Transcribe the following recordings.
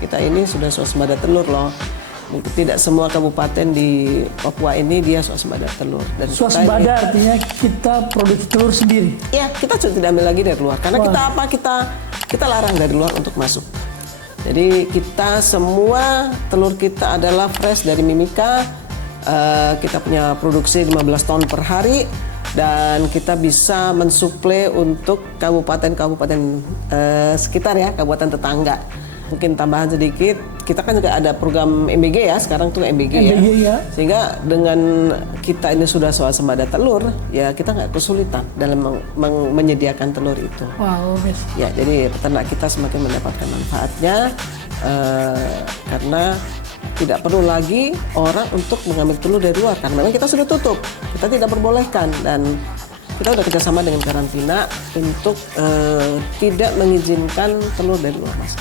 kita ini sudah swasembada telur loh. Mungkin tidak semua kabupaten di Papua ini dia swasembada telur. Dan swasembada artinya kita produksi telur sendiri? Iya, kita sudah tidak ambil lagi dari luar. Karena kita larang dari luar untuk masuk. Jadi kita semua telur kita adalah fresh dari Mimika. Kita punya produksi 15 ton per hari. Dan kita bisa mensuplai untuk kabupaten-kabupaten sekitar ya, kabupaten tetangga. Mungkin tambahan sedikit, kita kan juga ada program MBG ya, sekarang tuh MBG ya. Sehingga dengan kita ini sudah swasembada telur, ya kita nggak kesulitan dalam menyediakan telur itu. Wow, ya, jadi peternak kita semakin mendapatkan manfaatnya karena tidak perlu lagi orang untuk mengambil telur dari luar, karena memang kita sudah tutup, kita tidak perbolehkan dan kita sudah kerjasama dengan karantina untuk tidak mengizinkan telur dari luar masuk.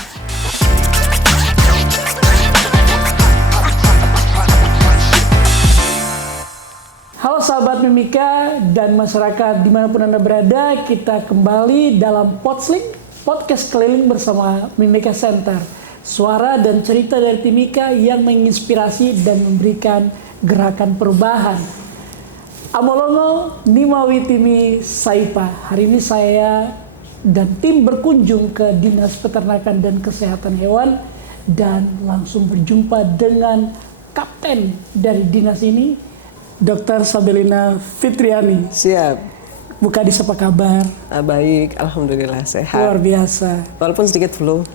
Halo sahabat Mimika dan masyarakat dimanapun Anda berada, kita kembali dalam Podsling, podcast keliling bersama Mimika Center. Suara dan cerita dari Timika yang menginspirasi dan memberikan gerakan perubahan. Amolongo Nimawi Timi Saipa. Hari ini saya dan tim berkunjung ke Dinas Peternakan dan Kesehatan Hewan dan langsung berjumpa dengan kapten dari dinas ini, Dr. Sabelina Fitriani. Siap. Bu Kadis, apa kabar? Baik, alhamdulillah sehat. Luar biasa. Walaupun sedikit flu.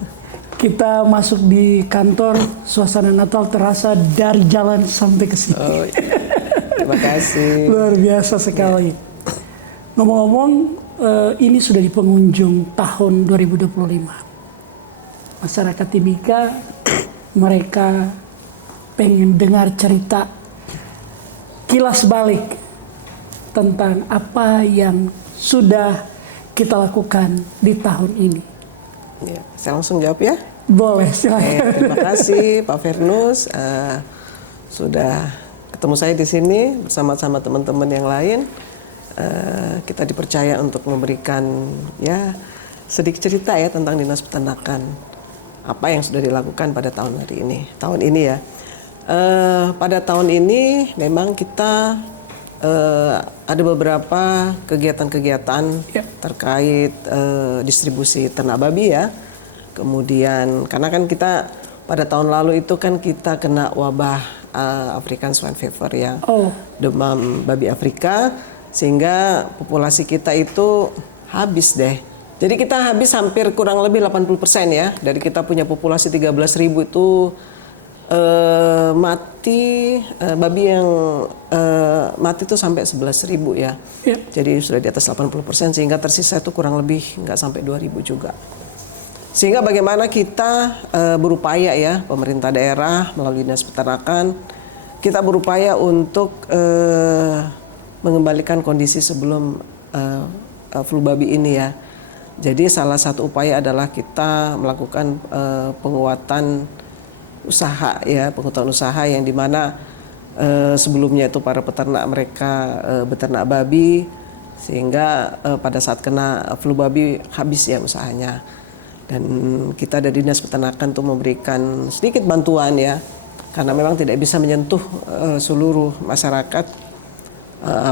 Kita masuk di kantor, suasana Natal terasa dari jalan sampai ke sini. Oh, terima kasih. Luar biasa sekali. Ngomong-ngomong, ini sudah di penghujung tahun 2025. Masyarakat Timika, mereka pengen dengar cerita kilas balik tentang apa yang sudah kita lakukan di tahun ini. Ya, saya langsung jawab ya. Boleh, silakan. Terima kasih Pak Fernus, sudah ketemu saya di sini bersama-sama teman-teman yang lain. Kita dipercaya untuk memberikan ya sedikit cerita ya tentang Dinas Peternakan, apa yang sudah dilakukan pada tahun ini ya. Pada tahun ini memang kita ada beberapa kegiatan-kegiatan terkait distribusi ternak babi ya. Kemudian karena kan kita pada tahun lalu itu kan kita kena wabah African Swine Fever ya, demam babi Afrika, sehingga populasi kita itu habis deh. Jadi kita habis hampir kurang lebih 80% ya, dari kita punya populasi 13.000 itu mati, babi yang mati itu sampai 11.000 ya. Jadi sudah di atas 80%, sehingga tersisa itu kurang lebih nggak sampai 2.000 juga. Sehingga bagaimana kita berupaya ya, pemerintah daerah melalui Dinas Peternakan, kita berupaya untuk mengembalikan kondisi sebelum flu babi ini ya. Jadi salah satu upaya adalah kita melakukan penguatan usaha ya, penguatan usaha yang dimana sebelumnya itu para peternak mereka beternak babi, sehingga pada saat kena flu babi habis ya usahanya. Dan kita dari Dinas Peternakan tuh memberikan sedikit bantuan ya, karena memang tidak bisa menyentuh seluruh masyarakat,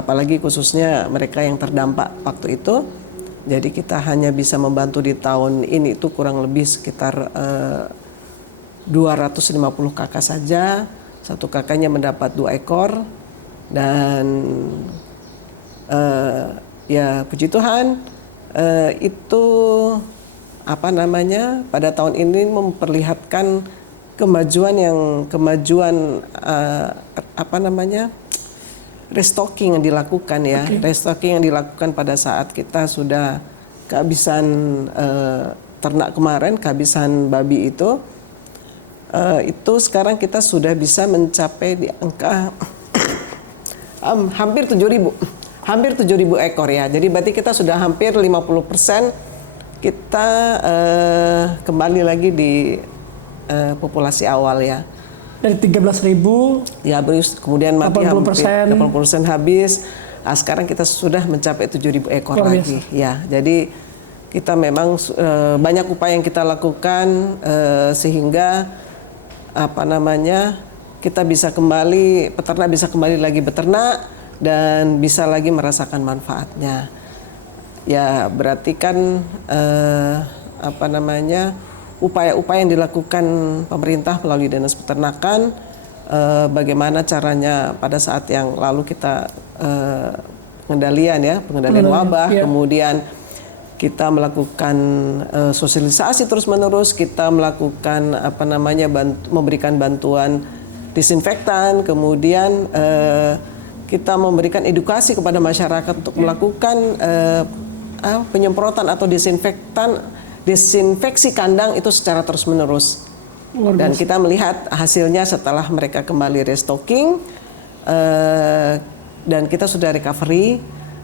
apalagi khususnya mereka yang terdampak waktu itu. Jadi kita hanya bisa membantu di tahun ini itu kurang lebih sekitar 250 kakak saja. Satu kakaknya mendapat 2 ekor. Dan ya puji Tuhan itu pada tahun ini memperlihatkan kemajuan restocking yang dilakukan ya. Restocking yang dilakukan pada saat kita sudah kehabisan ternak kemarin, kehabisan babi itu sekarang kita sudah bisa mencapai di angka hampir 7.000 ekor ya. Jadi berarti kita sudah hampir 50% kita kembali lagi di populasi awal ya. Dari 13.000 ya, kemudian mati 80%. hampir 80% habis. Nah, sekarang kita sudah mencapai 7.000 ekor lagi ya. Jadi kita memang banyak upaya yang kita lakukan sehingga kita bisa kembali, peternak bisa kembali lagi beternak dan bisa lagi merasakan manfaatnya. Ya berarti kan upaya-upaya yang dilakukan pemerintah melalui Dinas Peternakan, bagaimana caranya pada saat yang lalu kita pengendalian wabah, kemudian kita melakukan sosialisasi terus-menerus, kita melakukan memberikan bantuan disinfektan, kemudian kita memberikan edukasi kepada masyarakat untuk melakukan penyemprotan atau desinfeksi kandang itu secara terus-menerus. Dan kita melihat hasilnya setelah mereka kembali restocking dan kita sudah recovery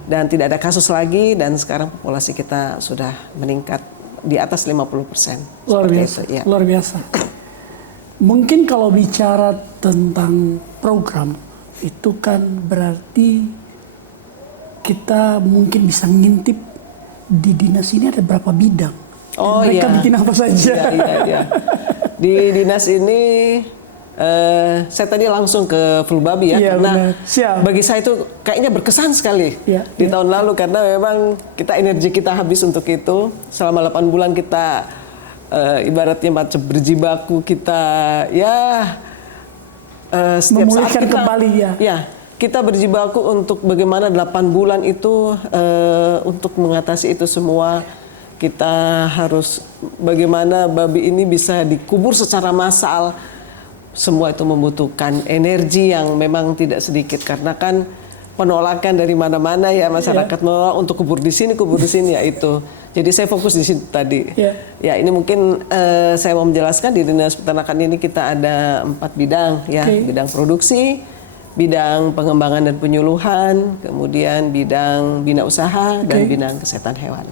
dan tidak ada kasus lagi, dan sekarang populasi kita sudah meningkat di atas 50%. Luar biasa, itu, ya. Luar biasa. Mungkin kalau bicara tentang program, itu kan berarti kita mungkin bisa ngintip di dinas ini ada berapa bidang. Oh mereka bikin apa saja. Iya. Di dinas ini saya tadi langsung ke flu babi ya, karena bagi saya itu kayaknya berkesan sekali di tahun lalu, karena memang energi kita habis untuk itu. Selama 8 bulan kita ibaratnya macam berjibaku, kita setiap memulihkan saat kita, kembali kita berjibaku untuk bagaimana 8 bulan itu untuk mengatasi itu semua. Kita harus bagaimana babi ini bisa dikubur secara massal. Semua itu membutuhkan energi yang memang tidak sedikit, karena kan penolakan dari mana-mana ya, masyarakat menolak untuk kubur di sini ya itu. Jadi saya fokus di situ tadi. Ya ini mungkin saya mau menjelaskan di Dinas Peternakan ini kita ada 4 bidang ya, bidang produksi, bidang pengembangan dan penyuluhan, kemudian bidang bina usaha dan bidang kesehatan hewan.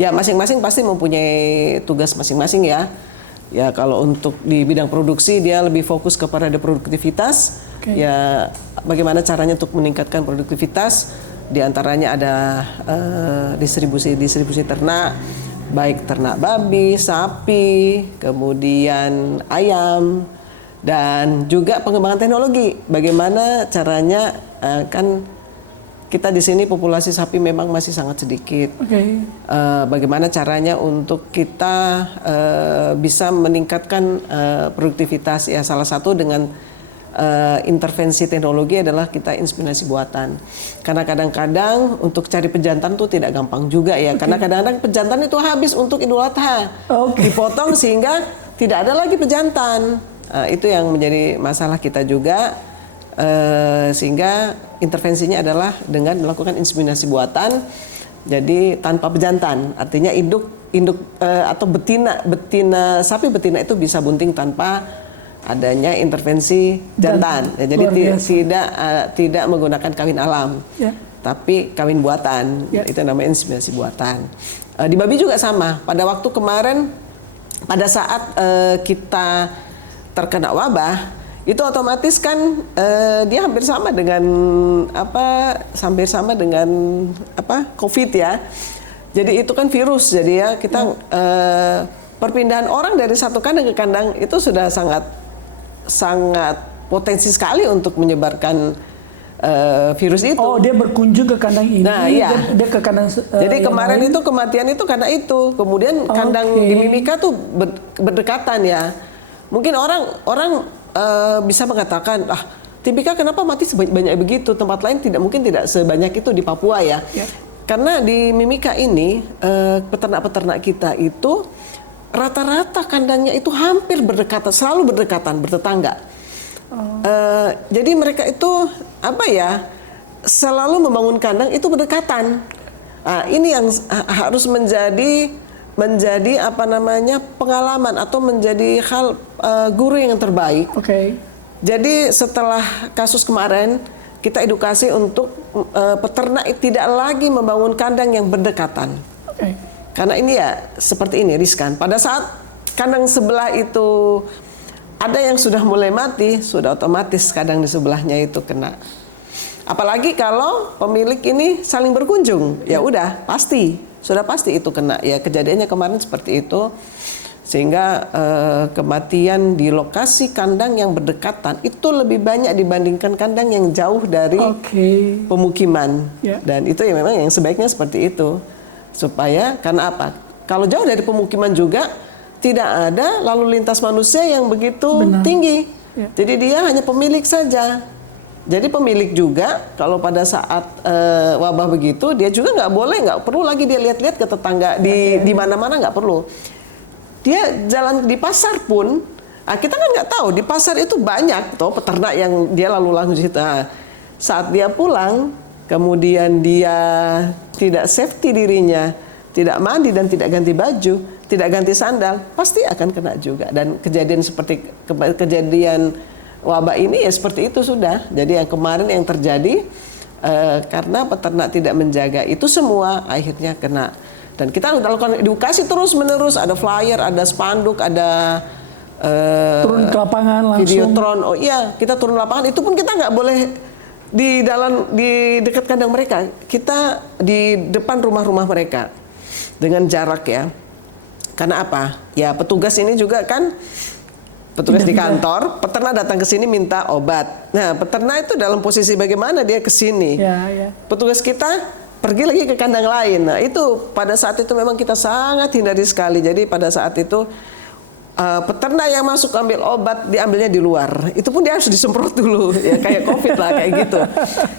Ya masing-masing pasti mempunyai tugas masing-masing ya. Ya kalau untuk di bidang produksi dia lebih fokus kepada produktivitas. Ya bagaimana caranya untuk meningkatkan produktivitas, di antaranya ada distribusi ternak, baik ternak babi, sapi, kemudian ayam, dan juga pengembangan teknologi. Bagaimana caranya kan kita di sini populasi sapi memang masih sangat sedikit. Bagaimana caranya untuk kita bisa meningkatkan produktivitas? Ya salah satu dengan intervensi teknologi adalah kita inseminasi buatan. Karena kadang-kadang untuk cari pejantan tuh tidak gampang juga ya. Karena kadang-kadang pejantan itu habis untuk Idul Adha, dipotong sehingga tidak ada lagi pejantan. Itu yang menjadi masalah kita juga. Sehingga intervensinya adalah dengan melakukan inseminasi buatan, jadi tanpa pejantan, artinya induk atau betina sapi betina itu bisa bunting tanpa adanya intervensi jantan. Ya, jadi tidak menggunakan kawin alam, tapi kawin buatan. Itu namanya inseminasi buatan. Di babi juga sama. Pada waktu kemarin, pada saat kita terkena wabah, itu otomatis kan dia hampir sama dengan COVID ya. Jadi itu kan virus, jadi ya kita perpindahan orang dari satu kandang ke kandang itu sudah sangat potensi sekali untuk menyebarkan virus itu. Oh, dia berkunjung ke kandang ini. Nah, iya. Dia ke kandang. Jadi kemarin itu kematian itu karena itu. Kemudian kandang di Mimika tuh berdekatan ya. Mungkin orang bisa mengatakan, Timika kenapa mati sebanyak begitu? Tempat lain mungkin tidak sebanyak itu di Papua ya. Karena di Mimika ini peternak-peternak kita itu rata-rata kandangnya itu hampir berdekatan, selalu berdekatan, bertetangga. Jadi mereka itu selalu membangun kandang itu berdekatan. Ini yang harus menjadi pengalaman atau menjadi hal guru yang terbaik. Jadi setelah kasus kemarin kita edukasi untuk peternak tidak lagi membangun kandang yang berdekatan. Karena ini ya seperti ini riskan. Pada saat kandang sebelah itu ada yang sudah mulai mati, sudah otomatis kandang di sebelahnya itu kena. Apalagi kalau pemilik ini saling berkunjung, ya udah pasti sudah pasti itu kena. Ya kejadiannya kemarin seperti itu. Sehingga kematian di lokasi kandang yang berdekatan itu lebih banyak dibandingkan kandang yang jauh dari pemukiman. Dan itu ya memang yang sebaiknya seperti itu. Supaya, karena apa? Kalau jauh dari pemukiman juga tidak ada lalu lintas manusia yang begitu tinggi. Jadi dia hanya pemilik saja. Jadi pemilik juga kalau pada saat wabah begitu, dia juga nggak perlu lagi dia lihat-lihat ke tetangga di mana-mana, nggak perlu. Dia jalan di pasar pun, kita kan nggak tahu di pasar itu banyak toh peternak yang dia lalu lalang di situ. Saat dia pulang, kemudian dia tidak safety dirinya, tidak mandi dan tidak ganti baju, tidak ganti sandal, pasti akan kena juga. Dan kejadian seperti kejadian wabah ini ya seperti itu sudah. Jadi yang kemarin yang terjadi karena peternak tidak menjaga itu semua akhirnya kena. Dan kita sudah lakukan edukasi terus menerus, ada flyer, ada spanduk, ada turun ke lapangan langsung. Videotron. Oh iya, kita turun lapangan. Itu pun kita nggak boleh di dekat kandang mereka. Kita di depan rumah-rumah mereka dengan jarak ya. Karena apa? Ya petugas ini juga kan petugas di kantor, peternak datang ke sini minta obat. Nah, peternak itu dalam posisi bagaimana dia ke sini? Petugas kita pergi lagi ke kandang lain. Nah, itu pada saat itu memang kita sangat hindari sekali. Jadi pada saat itu peternak yang masuk ambil obat diambilnya di luar. Itu pun dia harus disemprot dulu, ya kayak COVID lah kayak gitu.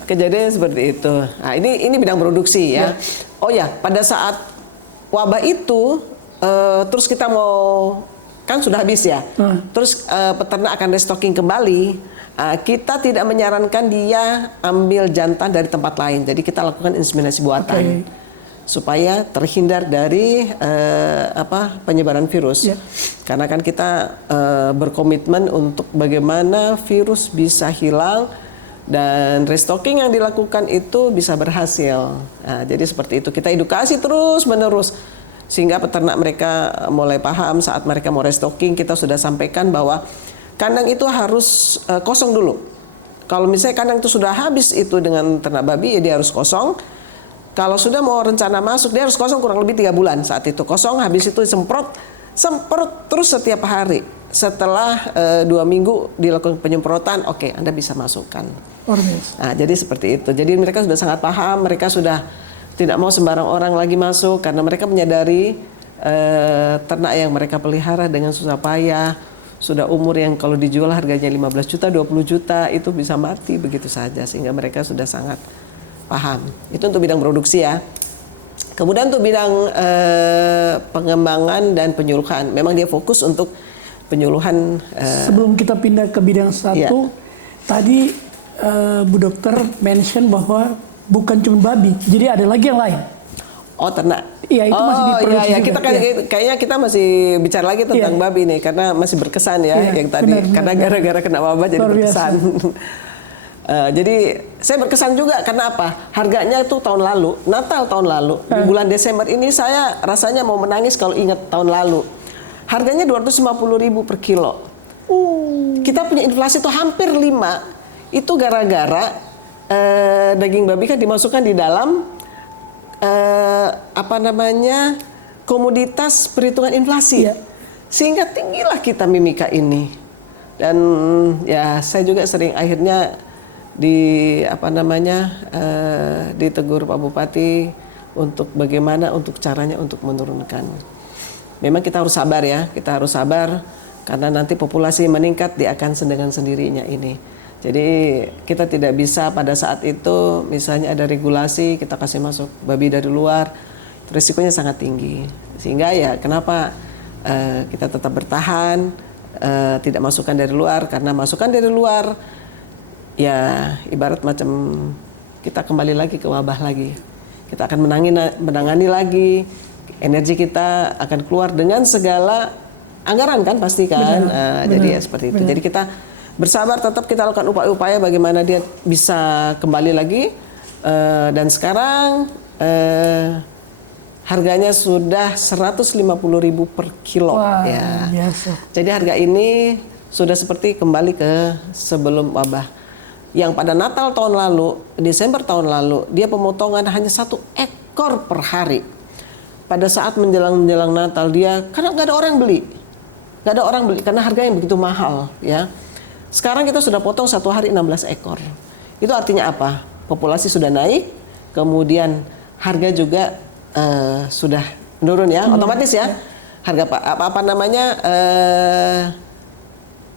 Kejadiannya seperti itu. Nah, ini bidang produksi ya. Oh ya, pada saat wabah itu terus kita mau kan sudah habis ya. Terus peternak akan restocking kembali. Kita tidak menyarankan dia ambil jantan dari tempat lain. Jadi kita lakukan inseminasi buatan supaya terhindar dari penyebaran virus. Karena kan kita berkomitmen untuk bagaimana virus bisa hilang dan restocking yang dilakukan itu bisa berhasil. Jadi seperti itu, kita edukasi terus menerus sehingga peternak mereka mulai paham. Saat mereka mau restocking, kita sudah sampaikan bahwa kandang itu harus kosong dulu. Kalau misalnya kandang itu sudah habis itu dengan ternak babi, ya dia harus kosong. Kalau sudah mau rencana masuk, dia harus kosong kurang lebih 3 bulan. Saat itu kosong, habis itu semprot terus setiap hari. Setelah 2 minggu dilakukan penyemprotan, oke, Anda bisa masukkan. Nah, jadi seperti itu. Jadi mereka sudah sangat paham, mereka sudah tidak mau sembarang orang lagi masuk karena mereka menyadari ternak yang mereka pelihara dengan susah payah. Sudah umur yang kalau dijual harganya 15 juta, 20 juta itu bisa mati begitu saja. Sehingga mereka sudah sangat paham. Itu untuk bidang produksi ya. Kemudian untuk bidang pengembangan dan penyuluhan. Memang dia fokus untuk penyuluhan. Sebelum kita pindah ke bidang satu, tadi Bu Dokter mention bahwa bukan cuma babi, jadi ada lagi yang lain. Oh, ternak. Iya, itu masih diproduksi juga. Kita kayaknya kita masih bicara lagi tentang babi nih karena masih berkesan ya yang tadi karena gara-gara kena wabah jadi berkesan. Jadi saya berkesan juga karena apa? Harganya itu tahun lalu, Natal tahun lalu, di bulan Desember ini saya rasanya mau menangis kalau ingat tahun lalu. Harganya 250.000 per kilo. Kita punya inflasi itu hampir 5. Itu gara-gara daging babi kan dimasukkan di dalam komoditas perhitungan inflasi, sehingga tinggilah kita Mimika ini. Dan ya saya juga sering akhirnya ditegur Pak Bupati untuk bagaimana untuk caranya untuk menurunkan. Memang kita harus sabar ya, kita harus sabar karena nanti populasi meningkat dia akan dengan sendirinya ini. Jadi kita tidak bisa pada saat itu misalnya ada regulasi kita kasih masuk babi dari luar, risikonya sangat tinggi. Sehingga ya kenapa kita tetap bertahan, tidak masukkan dari luar, karena masukkan dari luar ya ibarat macam kita kembali lagi ke wabah lagi. Kita akan menangani lagi, energi kita akan keluar dengan segala anggaran kan pasti kan. Jadi ya seperti itu. Jadi kita bersabar, tetap kita lakukan upaya-upaya bagaimana dia bisa kembali lagi. Dan sekarang harganya sudah 150.000 per kilo. Wah, ya. Biasa. Jadi harga ini sudah seperti kembali ke sebelum wabah. Yang pada Natal tahun lalu, Desember tahun lalu, dia pemotongan hanya 1 ekor per hari. pada saat menjelang Natal dia karena nggak ada orang beli, karena harganya begitu mahal ya. Sekarang kita sudah potong satu hari 16 ekor. Itu artinya apa? Populasi sudah naik, kemudian harga juga sudah menurun ya, otomatis ya. Harga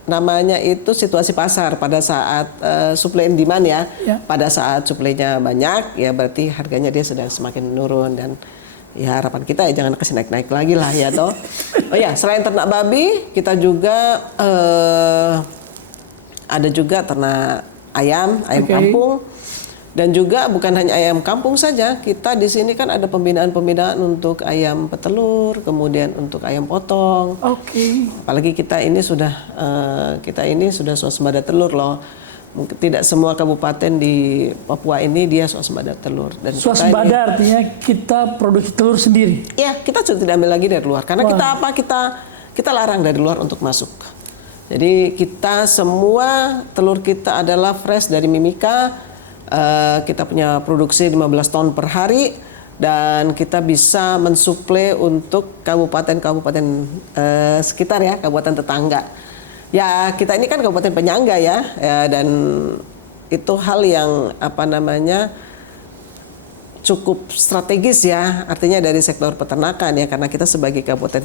namanya itu situasi pasar pada saat supply and demand ya. Pada saat suplainya banyak ya berarti harganya dia sedang semakin menurun, dan ya harapan kita ya jangan kasih naik-naik lagi lah ya toh. Oh ya, selain ternak babi kita juga ada juga ternak ayam kampung. Dan juga bukan hanya ayam kampung saja, kita di sini kan ada pembinaan untuk ayam petelur, kemudian untuk ayam potong. Apalagi kita ini sudah swasembada telur loh. Mungkin tidak semua kabupaten di Papua ini dia swasembada telur. Dan swasembada artinya kita produksi telur sendiri. Iya, kita sudah tidak ambil lagi dari luar. Karena kita larang dari luar untuk masuk. Jadi kita semua telur kita adalah fresh dari Mimika. Kita punya produksi 15 ton per hari dan kita bisa mensuplai untuk kabupaten-kabupaten sekitar ya, kabupaten tetangga. Ya kita ini kan kabupaten penyangga ya, dan itu hal yang cukup strategis ya, artinya dari sektor peternakan ya, karena kita sebagai kabupaten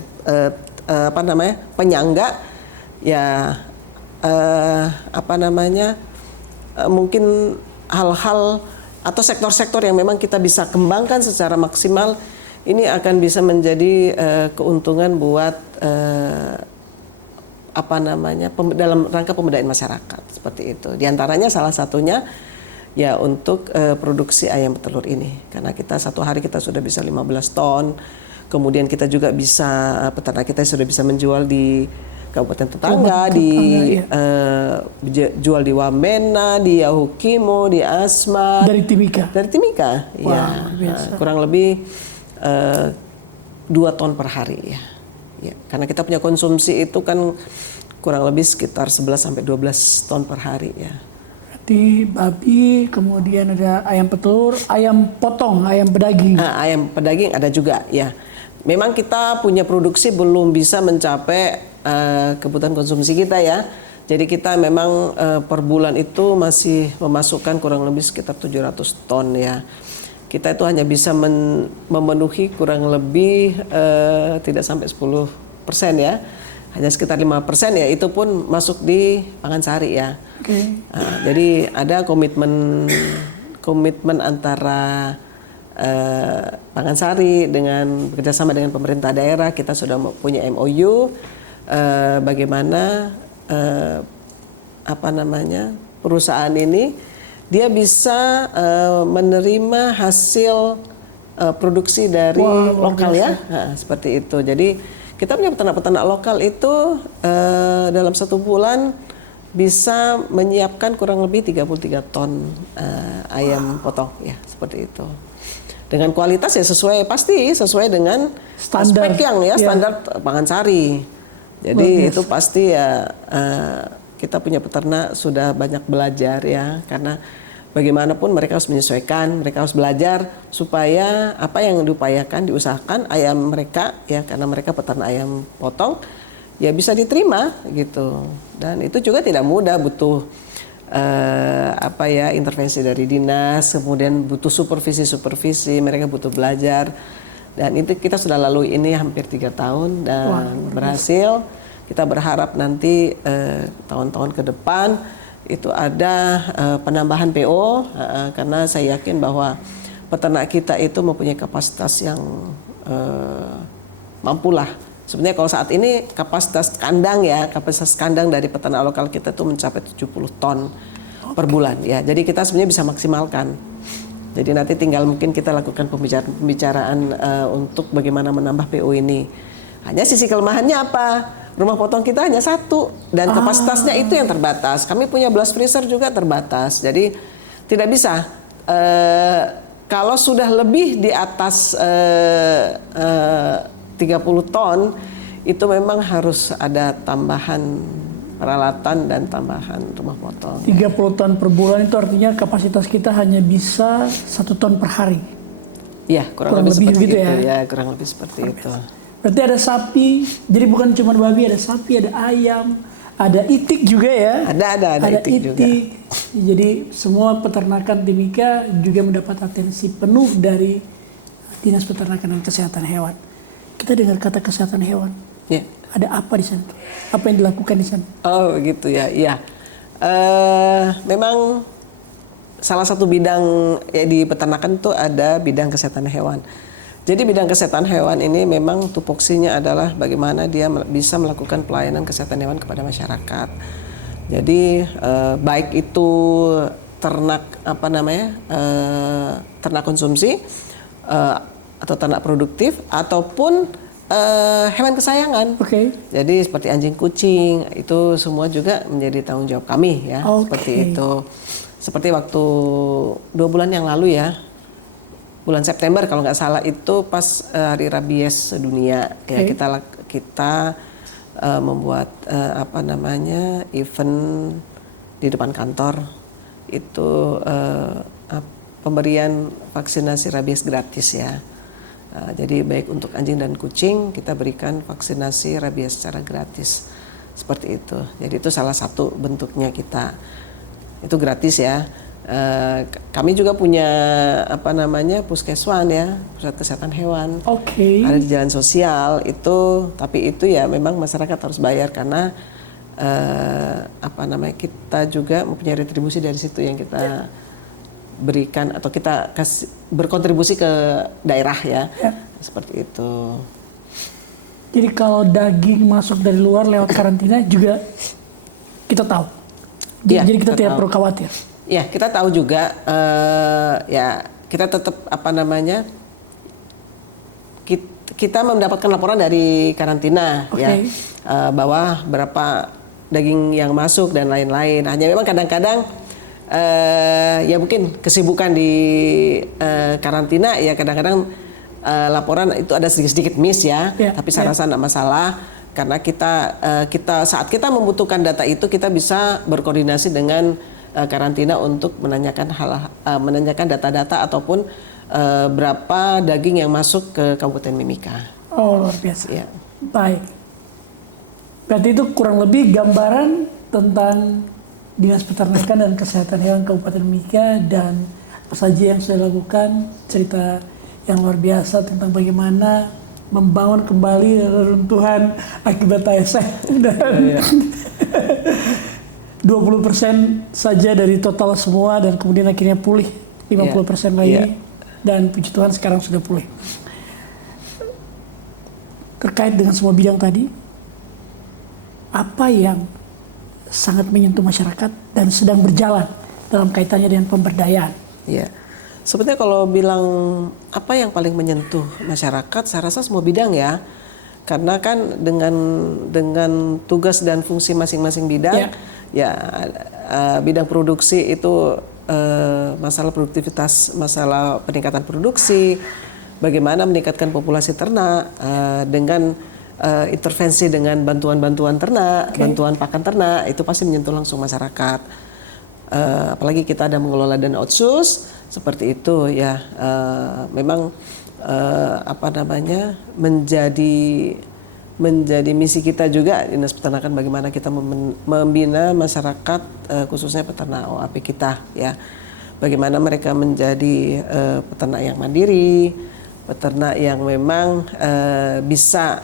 penyangga ya mungkin hal-hal atau sektor-sektor yang memang kita bisa kembangkan secara maksimal ini akan bisa menjadi keuntungan buat dalam rangka pemberdayaan masyarakat seperti itu. Di antaranya salah satunya ya untuk produksi ayam petelur ini, karena kita satu hari kita sudah bisa 15 ton. Kemudian kita juga bisa peternak kita sudah bisa menjual di kabupaten tetangga, jual di Wamena, di Yahukimo, di Asmat. Dari Timika? Dari Timika, ya. Kurang lebih 2 ton per hari ya. Karena kita punya konsumsi itu kan kurang lebih sekitar 11-12 ton per hari ya. Berarti babi, kemudian ada ayam petelur, ayam potong, ayam pedaging. Ayam pedaging ada juga ya. Memang kita punya produksi belum bisa mencapai kebutuhan konsumsi kita ya. Jadi kita memang per bulan itu masih memasukkan kurang lebih sekitar 700 ton ya. Kita itu hanya bisa memenuhi kurang lebih tidak sampai 10% ya. Hanya sekitar 5% ya, itu pun masuk di Pangansari ya. Jadi ada komitmen antara Pangansari dengan bekerjasama dengan pemerintah daerah. Kita sudah punya MOU bagaimana perusahaan ini dia bisa menerima hasil produksi dari lokal ya, seperti itu. Jadi kita punya peternak-peternak lokal itu dalam 1 bulan bisa menyiapkan kurang lebih 33 ton ayam potong ya, seperti itu. Dengan kualitas ya pasti sesuai dengan spek yang ya standar Pangansari. Jadi itu pasti ya kita punya peternak sudah banyak belajar ya, karena bagaimanapun mereka harus menyesuaikan, mereka harus belajar supaya apa yang diusahakan ayam mereka ya, karena mereka peternak ayam potong ya bisa diterima gitu. Dan itu juga tidak mudah, butuh intervensi dari dinas, kemudian butuh supervisi, mereka butuh belajar. Dan itu kita sudah lalui ini hampir 3 tahun dan berhasil. Kita berharap nanti tahun-tahun ke depan itu ada penambahan PO, karena saya yakin bahwa peternak kita itu mempunyai kapasitas yang mampulah. Sebenarnya kalau saat ini kapasitas kandang dari peternak lokal kita itu mencapai 70 ton per bulan ya. Jadi kita sebenarnya bisa maksimalkan. Jadi nanti tinggal mungkin kita lakukan pembicaraan untuk bagaimana menambah PO ini. Hanya sisi kelemahannya apa? Rumah potong kita hanya 1 dan kapasitasnya itu yang terbatas. Kami punya blast freezer juga terbatas. Jadi tidak bisa. Kalau sudah lebih di atas 30 ton itu memang harus ada tambahan peralatan dan tambahan rumah potong. 30 ton per bulan itu artinya kapasitas kita hanya bisa 1 ton per hari. Iya, kurang lebih seperti gitu itu ya. ya, kurang lebih seperti itu. Berarti ada sapi, jadi bukan cuma babi, ada sapi, ada ayam, ada itik juga ya. Ada itik juga. Jadi semua peternakan Timika juga mendapat atensi penuh dari Dinas Peternakan dan Kesehatan Hewan. Kita dengar kata kesehatan hewan. Ya. Ada apa di sana? Apa yang dilakukan di sana? Oh gitu ya, iya. Memang salah satu bidang ya di peternakan itu ada bidang kesehatan hewan. Jadi bidang kesehatan hewan ini memang tupoksinya adalah bagaimana dia bisa melakukan pelayanan kesehatan hewan kepada masyarakat. Jadi baik itu ternak ternak konsumsi atau ternak produktif ataupun hewan kesayangan. Oke. Jadi seperti anjing, kucing itu semua juga menjadi tanggung jawab kami ya. Seperti itu. Seperti waktu 2 bulan yang lalu ya, bulan September kalau nggak salah itu pas hari rabies sedunia ya kita membuat event di depan kantor itu pemberian vaksinasi rabies gratis ya. Jadi baik untuk anjing dan kucing kita berikan vaksinasi rabies secara gratis seperti itu. Jadi itu salah satu bentuknya kita. Itu gratis ya. Kami juga punya puskeswan ya, pusat kesehatan hewan. Ada di jalan sosial itu, tapi itu ya memang masyarakat harus bayar karena kita juga mempunyai retribusi dari situ yang kita berikan atau kita berkontribusi ke daerah ya. Seperti itu. Jadi kalau daging masuk dari luar lewat karantina juga kita tahu. Jadi kita tidak perlu khawatir. Ya, kita tahu juga ya kita tetap kita mendapatkan laporan dari karantina ya bahwa berapa daging yang masuk dan lain-lain. Hanya memang kadang-kadang ya mungkin kesibukan di karantina ya kadang-kadang laporan itu ada sedikit-sedikit miss ya. Tapi saya rasa tidak masalah. Karena kita saat kita membutuhkan data itu kita bisa berkoordinasi dengan karantina untuk menanyakan data-data ataupun berapa daging yang masuk ke Kabupaten Mimika. Oh luar biasa. Ya. Baik. Berarti itu kurang lebih gambaran tentang Dinas Peternakan dan Kesehatan Hewan Kabupaten Mimika dan apa saja yang sudah dilakukan, cerita yang luar biasa tentang bagaimana membangun kembali reruntuhan akibat ASF dan 20% saja dari total semua dan kemudian akhirnya pulih 50% lagi dan puji Tuhan sekarang sudah pulih. Terkait dengan semua bidang tadi, apa yang sangat menyentuh masyarakat dan sedang berjalan dalam kaitannya dengan pemberdayaan? Iya. Sebetulnya kalau bilang apa yang paling menyentuh masyarakat, saya rasa semua bidang ya, karena kan dengan tugas dan fungsi masing-masing bidang, bidang produksi itu masalah produktivitas, masalah peningkatan produksi, bagaimana meningkatkan populasi ternak dengan intervensi dengan bantuan-bantuan ternak, bantuan pakan ternak, itu pasti menyentuh langsung masyarakat. Apalagi kita ada mengelola dana otsus. Seperti itu ya, memang menjadi misi kita juga Dinas Peternakan bagaimana kita membina masyarakat khususnya peternak OAP kita ya, bagaimana mereka menjadi peternak yang mandiri, peternak yang memang bisa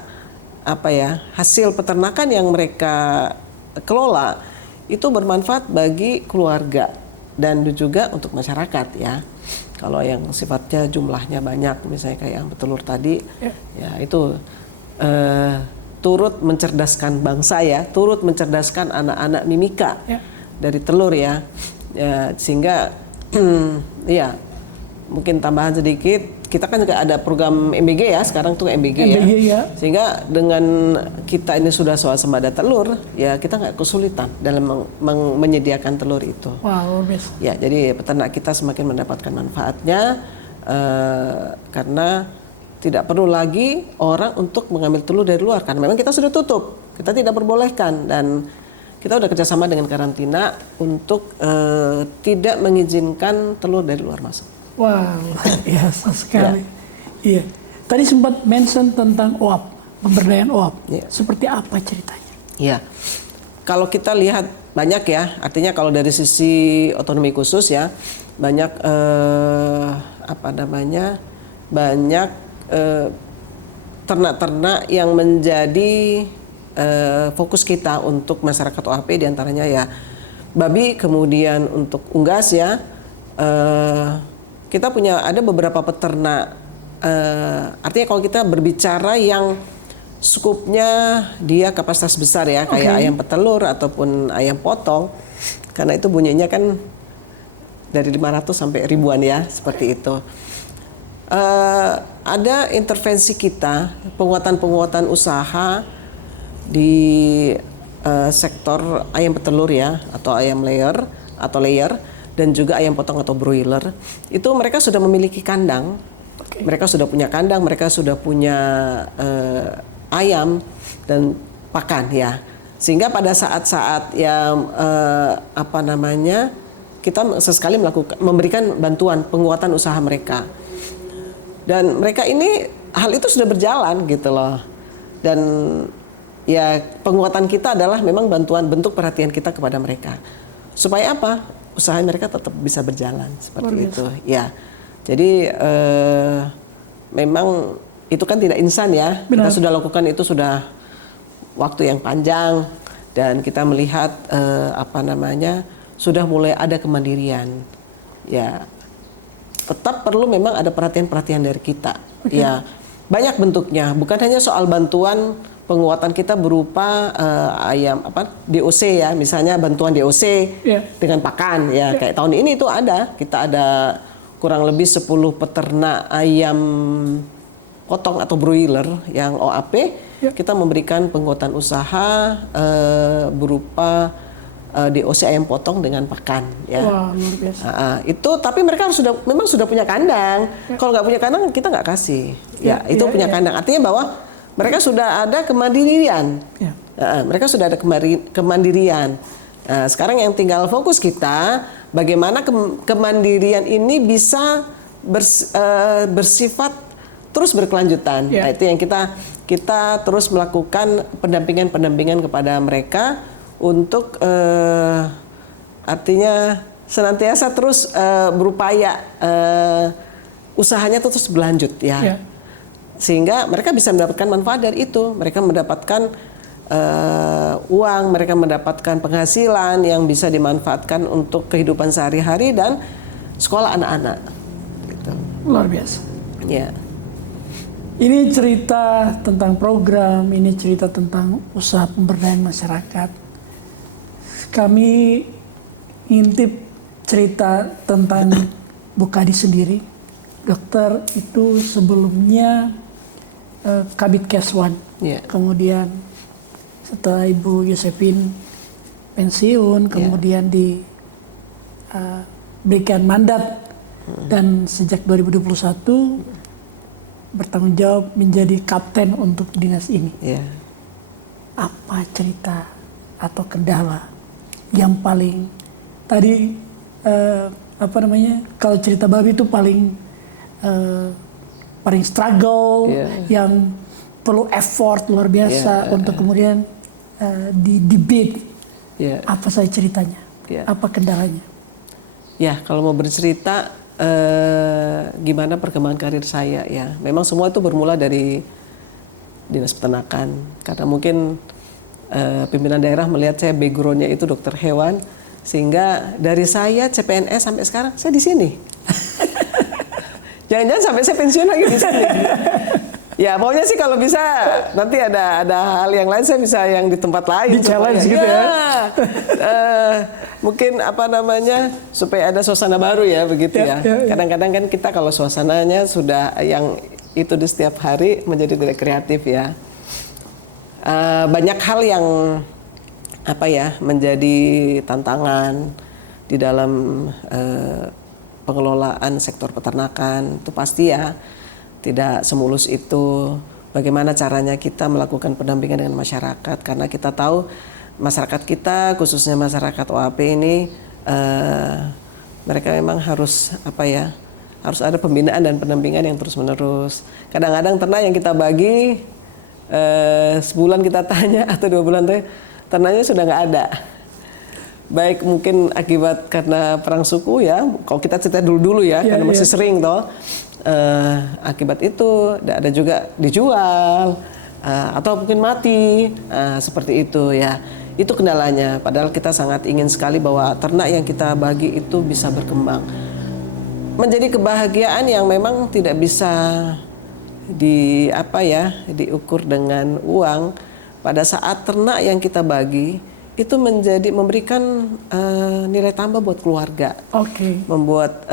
hasil peternakan yang mereka kelola itu bermanfaat bagi keluarga dan juga untuk masyarakat ya. Kalau yang sifatnya jumlahnya banyak, misalnya kayak yang petelur tadi, ya itu turut mencerdaskan bangsa ya, turut mencerdaskan anak-anak Mimika dari telur ya, sehingga ya mungkin tambahan sedikit. Kita kan juga ada program MBG ya, sekarang tuh MBG ya. Sehingga dengan kita ini sudah swasembada telur, ya kita nggak kesulitan dalam menyediakan telur itu. Wow, biasa. Ya, jadi peternak kita semakin mendapatkan manfaatnya karena tidak perlu lagi orang untuk mengambil telur dari luar, karena memang kita sudah tutup, kita tidak perbolehkan dan kita udah kerjasama dengan karantina untuk tidak mengizinkan telur dari luar masuk. Wah, luar biasa sekali. Iya. Tadi sempat mention tentang OAP, pemberdayaan OAP. Iya. Seperti apa ceritanya? Ya, kalau kita lihat banyak ya, artinya kalau dari sisi otonomi khusus ya, banyak banyak ternak-ternak yang menjadi fokus kita untuk masyarakat OAP, diantaranya ya babi, kemudian untuk unggas ya. Kita punya ada beberapa peternak, artinya kalau kita berbicara yang skupnya dia kapasitas besar ya, kayak ayam petelur ataupun ayam potong, karena itu bunyinya kan dari 500 sampai ribuan ya, seperti itu. Ada intervensi kita, penguatan usaha di sektor ayam petelur ya, atau ayam layer, dan juga ayam potong atau broiler. Itu mereka sudah memiliki kandang, mereka sudah punya kandang, mereka sudah punya ayam dan pakan ya. Sehingga pada saat-saat yang kita sesekali memberikan bantuan penguatan usaha mereka. Dan mereka ini hal itu sudah berjalan gitu loh. Dan ya penguatan kita adalah memang bantuan, bentuk perhatian kita kepada mereka. Supaya apa? Usaha mereka tetap bisa berjalan seperti itu. Ya. Jadi memang itu kan tidak instan ya. Benar. Kita sudah lakukan itu sudah waktu yang panjang, dan kita melihat sudah mulai ada kemandirian. Ya, tetap perlu memang ada perhatian dari kita. Ya, banyak bentuknya. Bukan hanya soal bantuan penguatan kita berupa DOC ya, misalnya bantuan DOC dengan pakan ya. Kayak tahun ini itu kita ada kurang lebih 10 peternak ayam potong atau broiler yang OAP, kita memberikan penguatan usaha berupa DOC ayam potong dengan pakan ya. Wah, luar biasa. Itu tapi mereka memang sudah punya kandang. Kalau nggak punya kandang kita nggak kasih. Itu punya kandang. Artinya bahwa mereka sudah ada kemandirian. Mereka sudah ada kemandirian. Sekarang yang tinggal fokus kita, bagaimana kemandirian ini bisa bersifat terus berkelanjutan. Nah, itu yang kita terus melakukan pendampingan kepada mereka untuk artinya senantiasa terus berupaya usahanya terus berlanjut ya. Sehingga mereka bisa mendapatkan manfaat dari itu. Mereka mendapatkan uang, mereka mendapatkan penghasilan yang bisa dimanfaatkan untuk kehidupan sehari-hari dan sekolah anak-anak. Gitu. Luar biasa. Ya. Ini cerita tentang program, ini cerita tentang usaha pemberdayaan masyarakat. Kami ngintip cerita tentang Bu Kadi sendiri. Dokter itu sebelumnya Kabid Keswan. Kemudian setelah Ibu Yosefin pensiun, kemudian diberikan mandat. Dan sejak 2021 bertanggung jawab menjadi kapten untuk dinas ini. Apa cerita atau kendala yang paling tadi kalau cerita babi itu paling struggle, yang perlu effort luar biasa untuk kemudian di-debate. Apa saja ceritanya? Apa kendalanya? Ya, kalau mau bercerita gimana perkembangan karir saya ya. Memang semua itu bermula dari dinas peternakan, karena mungkin pimpinan daerah melihat saya backgroundnya itu dokter hewan, sehingga dari saya CPNS sampai sekarang saya di sini. Jangan-jangan sampai saya pensiun lagi di sini. Ya pokoknya sih kalau bisa nanti ada hal yang lain saya bisa yang di tempat lain. Di challenge gitu ya. Mungkin supaya ada suasana baru ya begitu ya. Kadang-kadang kan kita kalau suasananya sudah yang itu di setiap hari menjadi tidak kreatif ya. Banyak hal yang menjadi tantangan di dalam pengelolaan sektor peternakan itu pasti ya. Tidak semulus itu. Bagaimana caranya kita melakukan pendampingan dengan masyarakat, karena kita tahu masyarakat kita, khususnya masyarakat OAP ini, mereka memang harus harus ada pembinaan dan pendampingan yang terus-menerus. Kadang-kadang ternak yang kita bagi sebulan kita tanya atau 2 bulan ternaknya sudah nggak ada. Baik mungkin akibat karena perang suku ya, kalau kita cerita dulu ya, karena masih sering toh. Akibat itu ada juga dijual atau mungkin mati seperti itu ya. Itu kendalanya. Padahal kita sangat ingin sekali bahwa ternak yang kita bagi itu bisa berkembang. Menjadi kebahagiaan yang memang tidak bisa diukur dengan uang. Pada saat ternak yang kita bagi itu memberikan nilai tambah buat keluarga. Membuat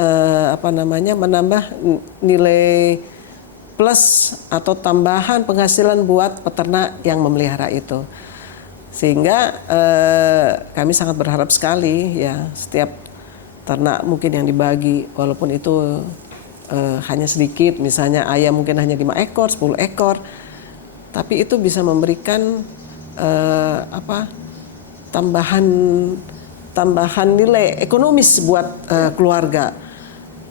menambah nilai plus atau tambahan penghasilan buat peternak yang memelihara itu. Sehingga kami sangat berharap sekali ya setiap ternak mungkin yang dibagi walaupun itu hanya sedikit, misalnya ayam mungkin hanya 5 ekor, 10 ekor, tapi itu bisa memberikan tambahan nilai ekonomis buat keluarga.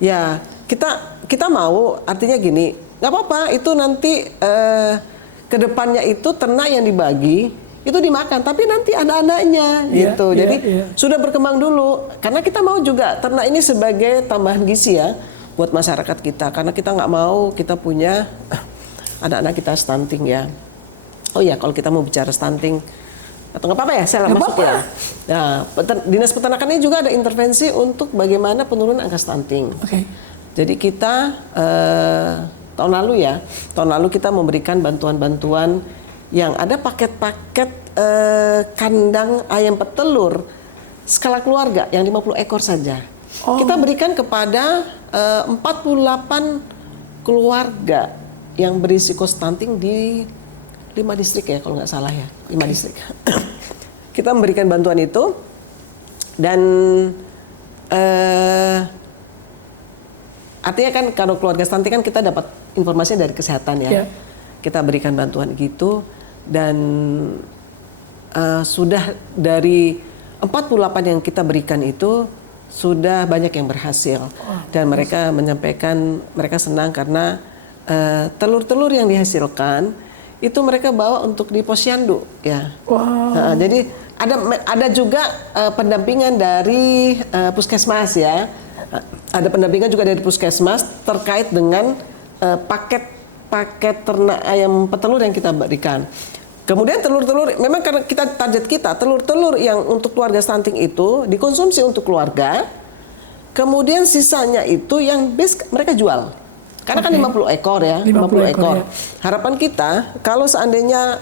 Ya kita mau, artinya gini, nggak apa-apa itu nanti kedepannya itu ternak yang dibagi itu dimakan, tapi nanti anak-anaknya gitu. Jadi sudah berkembang dulu, karena kita mau juga ternak ini sebagai tambahan gizi ya buat masyarakat kita, karena kita nggak mau kita punya anak-anak kita stunting ya. Oh ya, kalau kita mau bicara stunting atau nggak apa-apa ya, saya masuk ya. Nah, Dinas Peternakan ini juga ada intervensi untuk bagaimana penurunan angka stunting. Jadi kita tahun lalu kita memberikan bantuan-bantuan yang ada paket-paket kandang ayam petelur skala keluarga yang 50 ekor saja. Kita berikan kepada 48 keluarga yang berisiko stunting di 5 distrik ya kalau nggak salah ya, 5 distrik. Kita memberikan bantuan itu dan artinya kan kalau keluarga stunting kan kita dapat informasi dari kesehatan ya. Kita berikan bantuan gitu dan sudah dari 48 yang kita berikan itu sudah banyak yang berhasil dan mereka menyampaikan mereka senang karena telur-telur yang dihasilkan itu mereka bawa untuk di posyandu ya. Jadi ada juga pendampingan dari puskesmas ya. Ada pendampingan juga dari puskesmas terkait dengan paket ternak ayam petelur yang kita berikan. Kemudian telur-telur, memang karena target kita telur-telur yang untuk keluarga stunting itu dikonsumsi untuk keluarga. Kemudian sisanya itu yang mereka jual. Karena kan 50 ekor ya, 50 ekor. Ya. Harapan kita kalau seandainya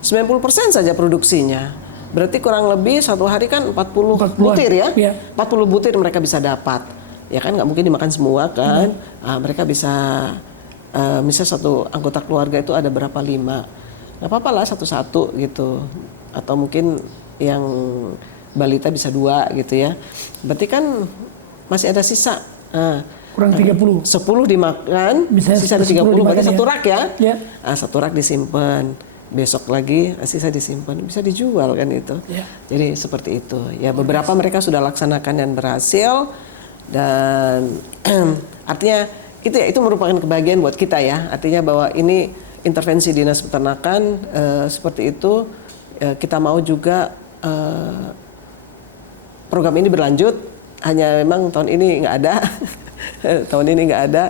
90% saja produksinya, berarti kurang lebih satu hari kan 40 butir ya. 40 butir mereka bisa dapat. Ya kan nggak mungkin dimakan semua kan. Mereka bisa misalnya satu anggota keluarga itu ada berapa 5. Nggak apa-apa lah satu-satu gitu. Atau mungkin yang balita bisa 2 gitu ya. Berarti kan masih ada sisa. Kurang 30. 10 dimakan, sisa 30 berarti satu rak ya. Satu rak disimpan. Besok lagi sisa disimpan, bisa dijual kan itu. Jadi seperti itu. Ya beberapa mereka sudah laksanakan dan berhasil dan artinya itu merupakan kebahagiaan buat kita ya. Artinya bahwa ini intervensi Dinas Peternakan seperti itu. Kita mau juga program ini berlanjut. Hanya memang tahun ini nggak ada. Tahun ini nggak ada.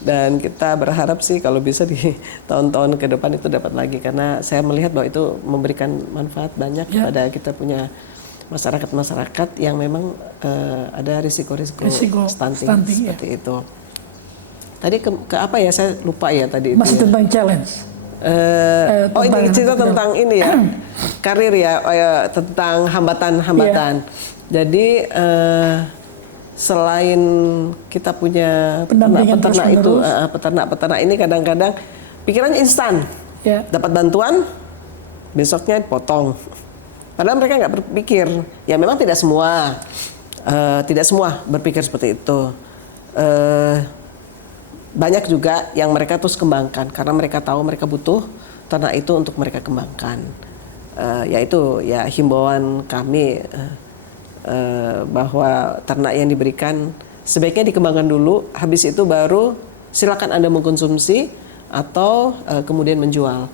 Dan kita berharap sih kalau bisa di tahun-tahun ke depan itu dapat lagi. Karena saya melihat bahwa itu memberikan manfaat banyak pada kita punya masyarakat-masyarakat yang memang ada risiko-risiko stunting seperti itu. Tadi ke apa ya, saya lupa ya tadi. Masih itu tentang challenge. Ini cerita tentang ini ya, karir ya, tentang hambatan-hambatan. Jadi selain kita punya peternak itu, peternak ini kadang-kadang pikirannya instan, dapat bantuan, besoknya potong. Padahal mereka nggak berpikir, ya memang tidak semua berpikir seperti itu. Banyak juga yang mereka terus kembangkan karena mereka tahu mereka butuh ternak itu untuk mereka kembangkan. Yaitu ya himbauan kami bahwa ternak yang diberikan sebaiknya dikembangkan dulu, habis itu baru silakan Anda mengkonsumsi atau kemudian menjual.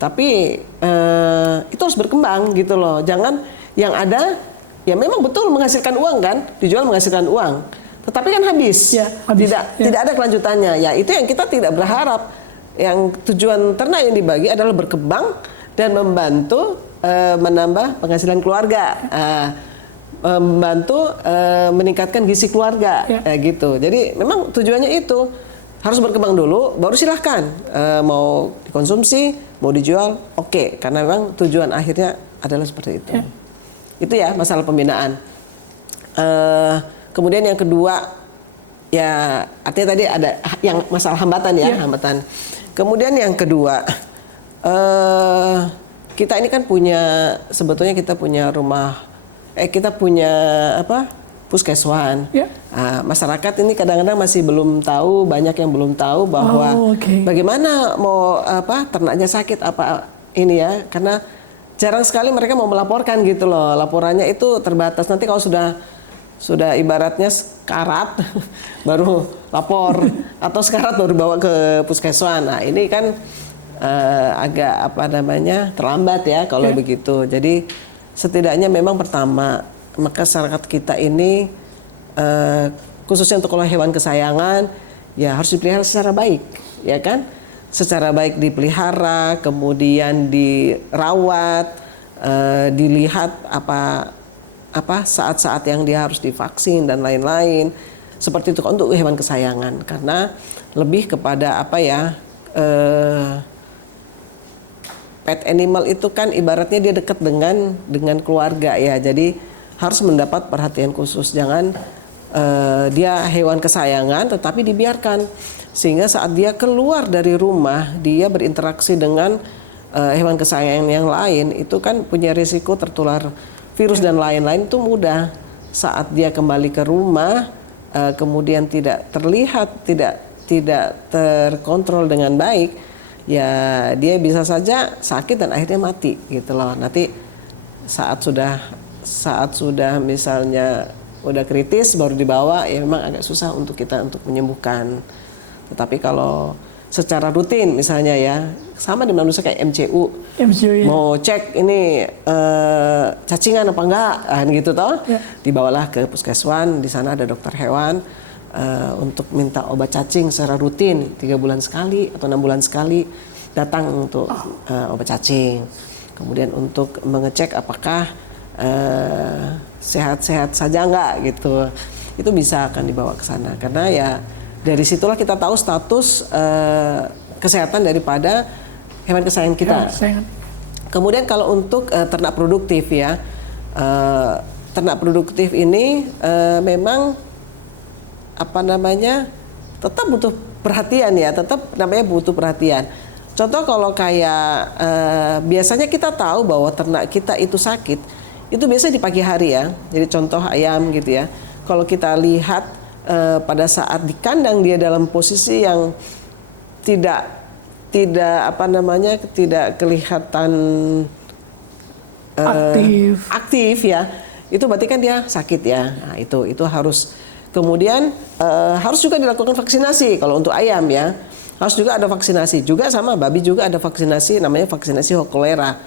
Tapi itu harus berkembang gitu loh. Jangan yang ada ya memang betul menghasilkan uang kan, dijual menghasilkan uang. Tetapi kan habis. Ya, habis. Tidak ada kelanjutannya. Ya itu yang kita tidak berharap. Yang tujuan ternak yang dibagi adalah berkembang dan membantu menambah penghasilan keluarga. Membantu meningkatkan gizi keluarga gitu. Jadi memang tujuannya itu harus berkembang dulu, baru silahkan mau dikonsumsi, mau dijual, oke. Karena memang tujuan akhirnya adalah seperti itu. Itu ya masalah pembinaan. Kemudian yang kedua, ya artinya tadi ada yang masalah hambatan ya, hambatan. Kemudian yang kedua, kita ini kan punya, sebetulnya kita punya rumah, kita punya puskeswan. Masyarakat ini kadang-kadang masih belum tahu, banyak yang belum tahu bahwa bagaimana mau ternaknya sakit apa ini ya, karena jarang sekali mereka mau melaporkan gitu loh. Laporannya itu terbatas. Nanti kalau sudah ibaratnya sekarat baru lapor atau sekarat baru bawa ke puskeswan. Nah, ini kan agak terlambat ya kalau begitu. Jadi setidaknya memang pertama masyarakat kita ini khususnya untuk kalau hewan kesayangan ya harus dipelihara secara baik, ya kan? Secara baik dipelihara, kemudian dirawat, dilihat apa saat-saat yang dia harus divaksin dan lain-lain. Seperti itu untuk hewan kesayangan, karena lebih kepada pet animal itu kan ibaratnya dia dekat dengan keluarga ya. Jadi harus mendapat perhatian khusus. Jangan dia hewan kesayangan tetapi dibiarkan, sehingga saat dia keluar dari rumah dia berinteraksi dengan hewan kesayangan yang lain, itu kan punya risiko tertular virus dan lain-lain. Itu mudah. Saat dia kembali ke rumah kemudian tidak terlihat, tidak terkontrol dengan baik, ya dia bisa saja sakit dan akhirnya mati gitu loh. Nanti saat sudah misalnya udah kritis baru dibawa, ya memang agak susah untuk kita untuk menyembuhkan. Tetapi kalau secara rutin misalnya ya, sama di manusia kayak MCU ya. Mau cek ini cacingan apa enggak gitu toh, dibawalah ke puskeswan. Di sana ada dokter hewan untuk minta obat cacing secara rutin 3 bulan sekali atau 6 bulan sekali datang untuk obat cacing. Kemudian untuk mengecek apakah sehat-sehat saja enggak gitu, itu bisa akan dibawa ke sana. Karena ya dari situlah kita tahu status kesehatan daripada hewan kesayangan kita. Kemudian kalau untuk ternak produktif ya, ternak produktif ini memang tetap butuh perhatian ya, butuh perhatian. Contoh kalau kayak biasanya kita tahu bahwa ternak kita itu sakit, itu biasanya di pagi hari ya. Jadi contoh ayam gitu ya. Kalau kita lihat pada saat di kandang dia dalam posisi yang tidak kelihatan aktif ya, itu berarti kan dia sakit ya. Nah, itu harus kemudian harus juga dilakukan vaksinasi kalau untuk ayam ya. Harus juga ada vaksinasi, juga sama babi juga ada vaksinasi, namanya vaksinasi kolera.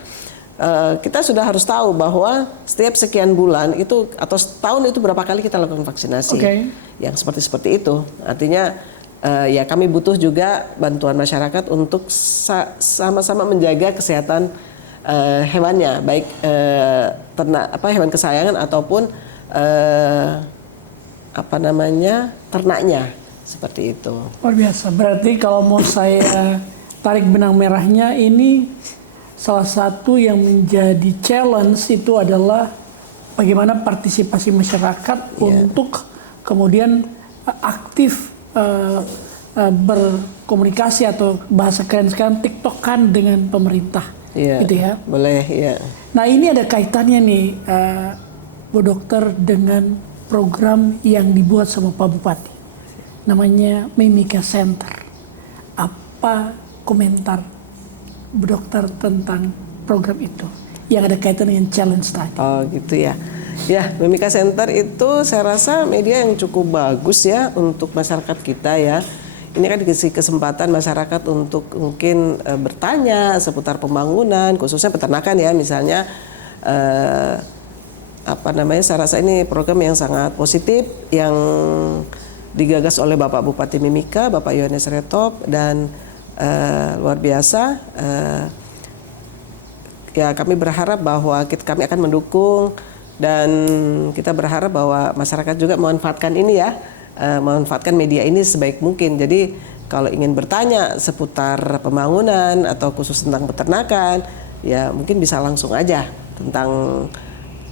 Kita sudah harus tahu bahwa setiap sekian bulan itu atau setahun itu berapa kali kita lakukan vaksinasi yang seperti itu. Artinya ya kami butuh juga bantuan masyarakat untuk sama-sama menjaga kesehatan hewannya, baik ternak hewan kesayangan ataupun ternaknya, seperti itu. Luar biasa. Berarti kalau mau saya tarik benang merahnya, ini salah satu yang menjadi challenge itu adalah bagaimana partisipasi masyarakat untuk kemudian aktif berkomunikasi atau bahasa keren sekarang TikTokan dengan pemerintah, gitu ya. Boleh ya. Nah ini ada kaitannya nih, Bu Dokter, dengan program yang dibuat sama Pak Bupati, namanya Mimika Center. Apa komentar Bu Dokter tentang program itu yang ada kaitan dengan challenge tadi? Oh gitu ya. Ya, Mimika Center itu saya rasa media yang cukup bagus ya untuk masyarakat kita ya. Ini kan dikasih kesempatan masyarakat untuk mungkin bertanya seputar pembangunan, khususnya peternakan ya, misalnya saya rasa ini program yang sangat positif yang digagas oleh Bapak Bupati Mimika, Bapak Yohanes Retop, dan luar biasa. Ya, kami berharap bahwa kami akan mendukung dan kita berharap bahwa masyarakat juga memanfaatkan ini ya, memanfaatkan media ini sebaik mungkin. Jadi kalau ingin bertanya seputar pembangunan atau khusus tentang peternakan, ya mungkin bisa langsung aja tentang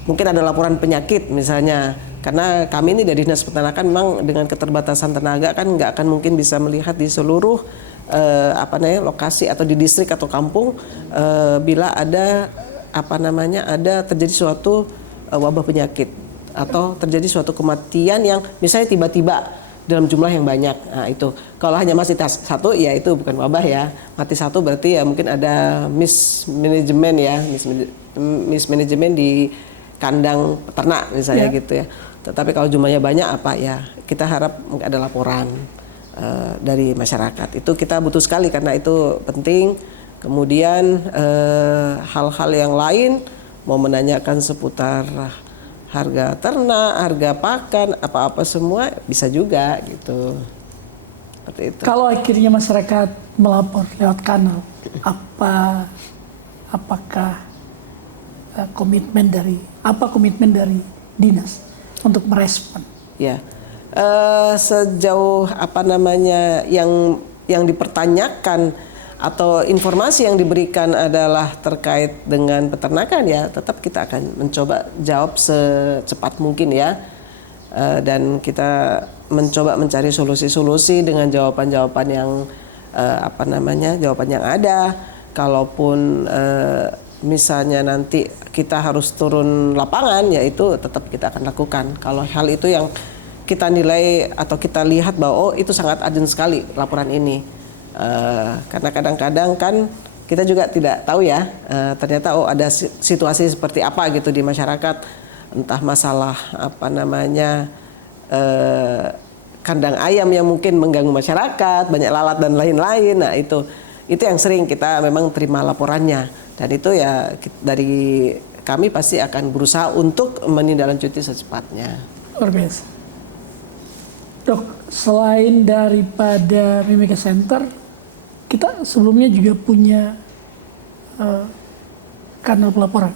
mungkin ada laporan penyakit misalnya. Karena kami ini dari Dinas Peternakan memang dengan keterbatasan tenaga kan nggak akan mungkin bisa melihat di seluruh lokasi atau di distrik atau kampung bila ada ada terjadi suatu wabah penyakit atau terjadi suatu kematian yang misalnya tiba-tiba dalam jumlah yang banyak. Nah itu kalau hanya mati satu ya itu bukan wabah ya, mati satu berarti ya mungkin ada mismanagement di kandang peternak misalnya gitu ya. Tetapi kalau jumlahnya banyak kita harap ada laporan dari masyarakat. Itu kita butuh sekali karena itu penting. Kemudian hal-hal yang lain mau menanyakan seputar harga ternak, harga pakan, apa-apa semua bisa juga gitu. Seperti itu. Kalau akhirnya masyarakat melapor lewat kanal, apakah komitmen dari dinas untuk merespon? Ya, sejauh yang dipertanyakan atau informasi yang diberikan adalah terkait dengan peternakan ya, tetap kita akan mencoba jawab secepat mungkin ya, dan kita mencoba mencari solusi-solusi dengan jawaban-jawaban yang jawaban yang ada. Kalaupun misalnya nanti kita harus turun lapangan, ya itu tetap kita akan lakukan. Kalau hal itu yang kita nilai atau kita lihat bahwa itu sangat urgent sekali laporan ini. Karena kadang-kadang kan kita juga tidak tahu ya, ternyata ada situasi seperti apa gitu di masyarakat, entah masalah kandang ayam yang mungkin mengganggu masyarakat, banyak lalat dan lain-lain. Nah itu yang sering kita memang terima laporannya, dan itu ya dari kami pasti akan berusaha untuk menindaklanjuti secepatnya. Luar biasa. Dok, selain daripada Mimika Center, kita sebelumnya juga punya kanal pelaporan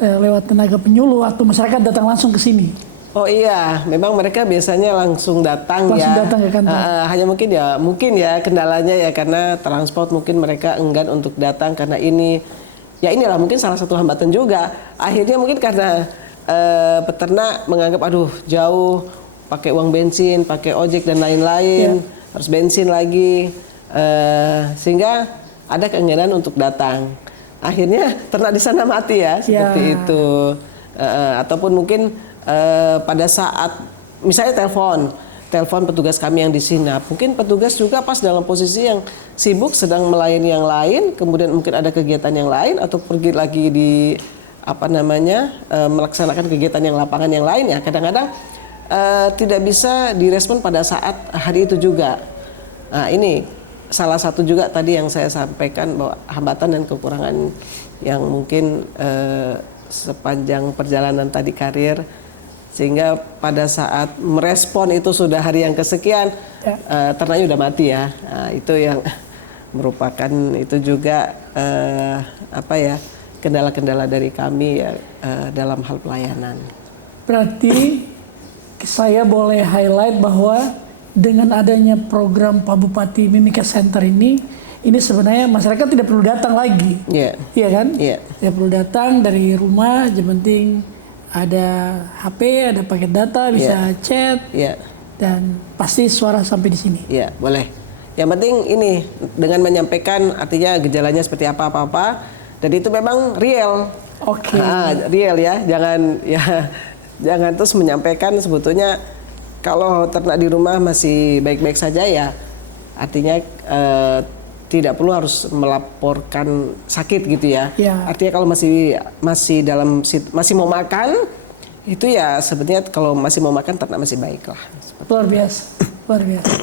lewat tenaga penyuluh atau masyarakat datang langsung ke sini. Oh iya, memang mereka biasanya langsung datang datang ke kantor. Hanya mungkin ya kendalanya ya karena transport, mungkin mereka enggan untuk datang karena inilah mungkin salah satu hambatan juga. Akhirnya mungkin karena peternak menganggap jauh, pakai uang bensin, pakai ojek dan lain-lain. Yeah. Harus bensin lagi, sehingga ada keengganan untuk datang. Akhirnya ternak di sana mati ya, seperti itu. Ataupun mungkin pada saat misalnya telepon petugas kami yang di sini, mungkin petugas juga pas dalam posisi yang sibuk sedang melayani yang lain, kemudian mungkin ada kegiatan yang lain atau pergi lagi di melaksanakan kegiatan yang lapangan yang lain ya. Kadang-kadang tidak bisa direspon pada saat hari itu juga. Nah ini salah satu juga tadi yang saya sampaikan bahwa hambatan dan kekurangan yang mungkin sepanjang perjalanan tadi karir, sehingga pada saat merespon itu sudah hari yang kesekian, ternaknya udah mati ya. Nah, itu yang merupakan itu juga kendala-kendala dari kami ya dalam hal pelayanan. Berarti saya boleh highlight bahwa dengan adanya program Pak Bupati Mimika Center ini sebenarnya masyarakat tidak perlu datang lagi. Iya kan? Tidak perlu datang dari rumah, yang penting ada HP, ada paket data, bisa chat, dan pasti suara sampai di sini. Iya, boleh. Yang penting ini dengan menyampaikan artinya gejalanya seperti apa, dan itu memang real. Oke. Real ya, jangan terus menyampaikan sebetulnya kalau ternak di rumah masih baik-baik saja ya, artinya tidak perlu harus melaporkan sakit gitu ya. Ya. Artinya kalau masih mau makan, itu ya sebenarnya kalau masih mau makan ternak masih baik lah. Luar biasa, luar biasa.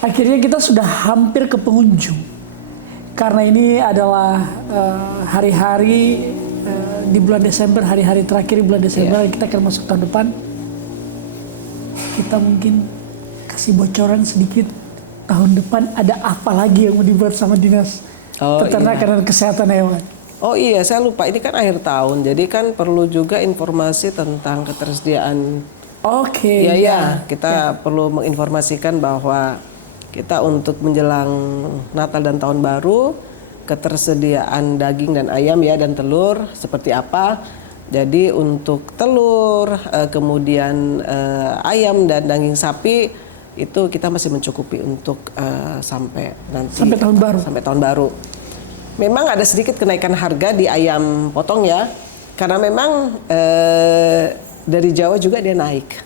Akhirnya kita sudah hampir ke penghujung. Karena ini adalah hari-hari di bulan Desember, hari-hari terakhir di bulan Desember, kita akan masuk tahun depan. Kita mungkin kasih bocoran sedikit, tahun depan ada apa lagi yang mau dibuat sama Dinas Peternakan dan Kesehatan Hewan. Oh iya, saya lupa, ini kan akhir tahun, jadi kan perlu juga informasi tentang ketersediaan. Oke. Kita perlu menginformasikan bahwa kita untuk menjelang Natal dan Tahun Baru, ketersediaan daging dan ayam ya dan telur seperti apa. Jadi untuk telur, kemudian ayam dan daging sapi itu kita masih mencukupi untuk sampai tahun baru. Sampai tahun baru. Memang ada sedikit kenaikan harga di ayam potong ya, karena memang dari Jawa juga dia naik.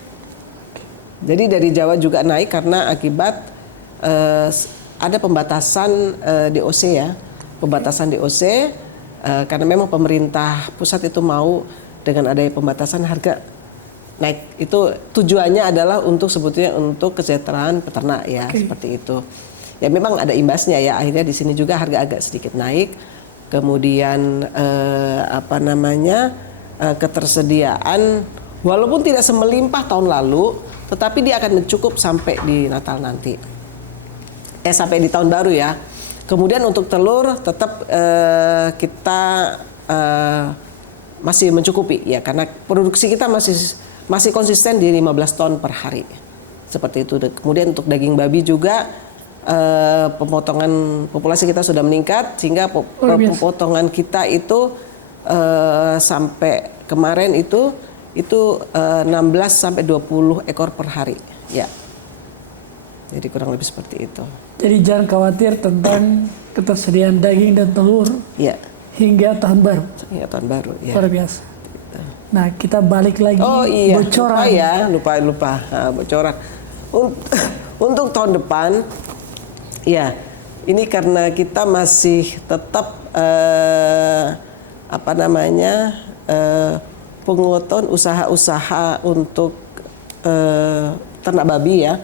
Jadi dari Jawa juga naik karena akibat ada pembatasan DOC ya, pembatasan DOC karena memang pemerintah pusat itu mau dengan adanya pembatasan harga naik. Itu tujuannya adalah untuk sebetulnya untuk kesejahteraan peternak ya, seperti itu. Ya memang ada imbasnya ya, akhirnya di sini juga harga agak sedikit naik. Kemudian ketersediaan walaupun tidak semelimpah tahun lalu, tetapi dia akan mencukup sampai di Natal nanti. Sampai di tahun baru ya. Kemudian untuk telur tetap kita masih mencukupi ya, karena produksi kita masih konsisten di 15 ton per hari. Seperti itu. Kemudian untuk daging babi juga pemotongan populasi kita sudah meningkat sehingga pemotongan kita itu sampai kemarin itu 16 sampai 20 ekor per hari ya. Jadi kurang lebih seperti itu. Jadi jangan khawatir tentang ketersediaan daging dan telur hingga tahun baru. Hingga tahun baru ya. Luar biasa. Nah, kita balik lagi bocoran. Lupa bocoran. Untuk tahun depan ya, ini karena kita masih tetap penguatan usaha-usaha untuk ternak babi ya.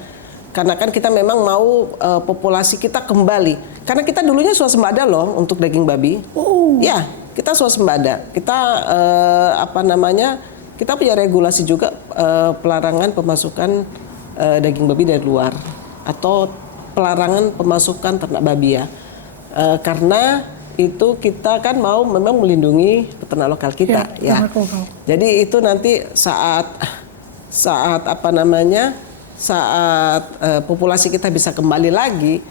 Karena kan kita memang mau populasi kita kembali. Karena kita dulunya swasembada loh untuk daging babi. Ya, kita swasembada. Kita kita punya regulasi juga pelarangan pemasukan daging babi dari luar atau pelarangan pemasukan ternak babi ya, karena itu kita kan mau memang melindungi peternak lokal kita ya. Jadi itu nanti saat populasi kita bisa kembali lagi,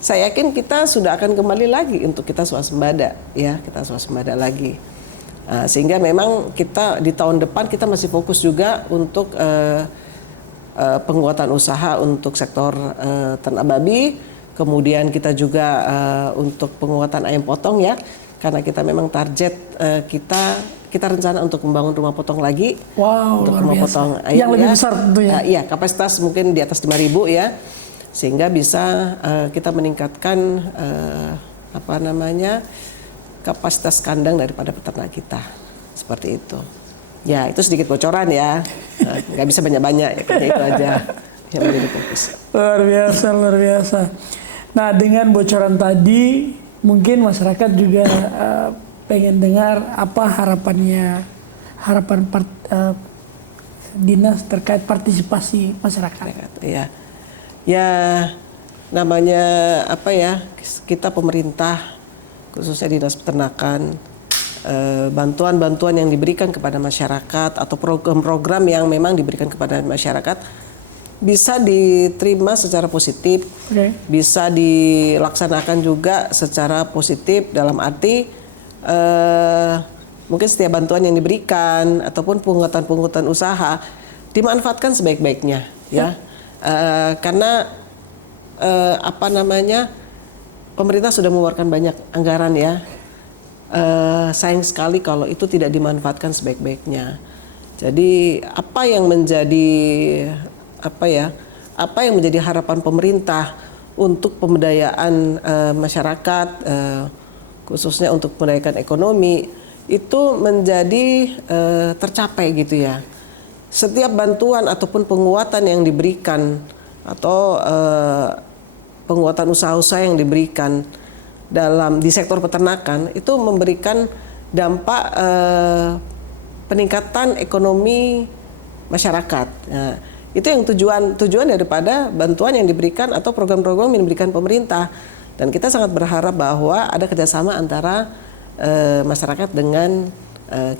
saya yakin kita sudah akan kembali lagi untuk kita swasembada ya, kita swasembada lagi. Sehingga memang kita di tahun depan kita masih fokus juga untuk penguatan usaha untuk sektor ternak babi, kemudian kita juga untuk penguatan ayam potong ya, karena kita memang target kita rencana untuk membangun rumah potong lagi. Untuk rumah potong ayam yang lebih besar tentunya. Iya, kapasitas mungkin di atas 5.000 ya, sehingga bisa kita meningkatkan kapasitas kandang daripada peternak kita, seperti itu. Ya, itu sedikit bocoran ya. Nggak bisa banyak-banyak ya, kayak itu aja yang menjadi fokus. Luar biasa. Nah, dengan bocoran tadi, mungkin masyarakat juga pengen dengar apa harapan dinas terkait partisipasi masyarakat. Ya, namanya kita pemerintah, khususnya dinas peternakan, bantuan-bantuan yang diberikan kepada masyarakat atau program-program yang memang diberikan kepada masyarakat bisa diterima secara positif, bisa dilaksanakan juga secara positif dalam arti mungkin setiap bantuan yang diberikan ataupun pungutan usaha dimanfaatkan sebaik-baiknya ya. Karena pemerintah sudah mengeluarkan banyak anggaran ya. Sayang sekali kalau itu tidak dimanfaatkan sebaik-baiknya. Jadi apa yang menjadi harapan pemerintah untuk pemberdayaan masyarakat, khususnya untuk pemberdayaan ekonomi, itu menjadi tercapai gitu ya. Setiap bantuan ataupun penguatan yang diberikan atau penguatan usaha-usaha yang diberikan di sektor peternakan itu memberikan dampak peningkatan ekonomi masyarakat. Nah, itu yang tujuan daripada bantuan yang diberikan atau program-program yang diberikan pemerintah. Dan kita sangat berharap bahwa ada kerjasama antara masyarakat dengan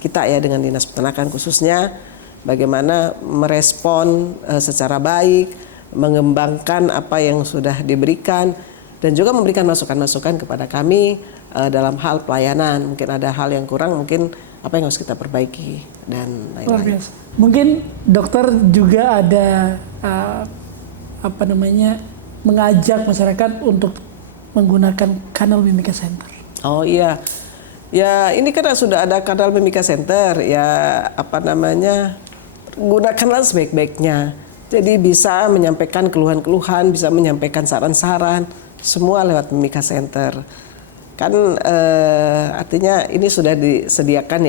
kita ya, dengan Dinas Peternakan khususnya, bagaimana merespon secara baik, mengembangkan apa yang sudah diberikan, dan juga memberikan masukan-masukan kepada kami dalam hal pelayanan. Mungkin ada hal yang kurang, mungkin apa yang harus kita perbaiki dan lain-lain. Mungkin dokter juga ada mengajak masyarakat untuk menggunakan kanal Mimika Center. Oh iya, ya ini kan sudah ada kanal Mimika Center ya, gunakanlah sebaik-baiknya. Jadi bisa menyampaikan keluhan-keluhan, bisa menyampaikan saran-saran, semua lewat Mimika Center. Kan artinya ini sudah disediakan